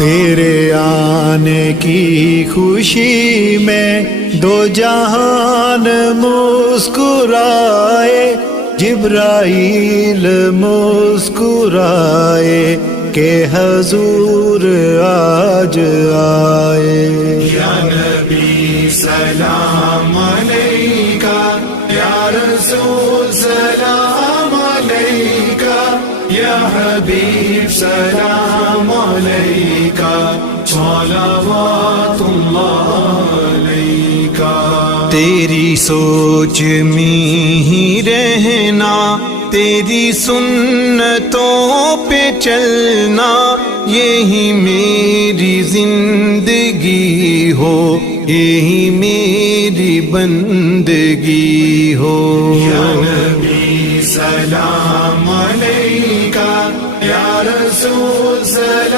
तेरे आने की खुशी में दो जहान मुस्कुराए, जिब्राईल मुस्कुराए के हजूर आज आए। या नबी सलाम अलैका, या रसूल सलाम अलैका, या हबीब सलाम अलैका, सलावतुल्लाह अलैका। तेरी सोच में ही रहना, तेरी सुन्नतों पे चलना, यही मेरी जिंदगी हो, यही मेरी बंदगी हो। या नबी सलाम अलैका, या रसूल सलाम